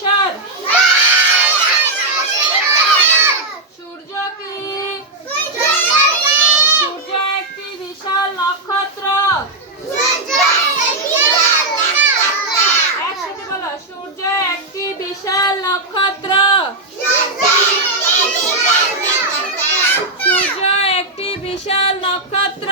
ঈশ্বর? সূর্য কি? সূর্য একটি বিশাল নক্ষত্র। একসাথে বলো, সূর্য একটি বিশাল নক্ষত্র। সূর্য একটি বিশাল নক্ষত্র।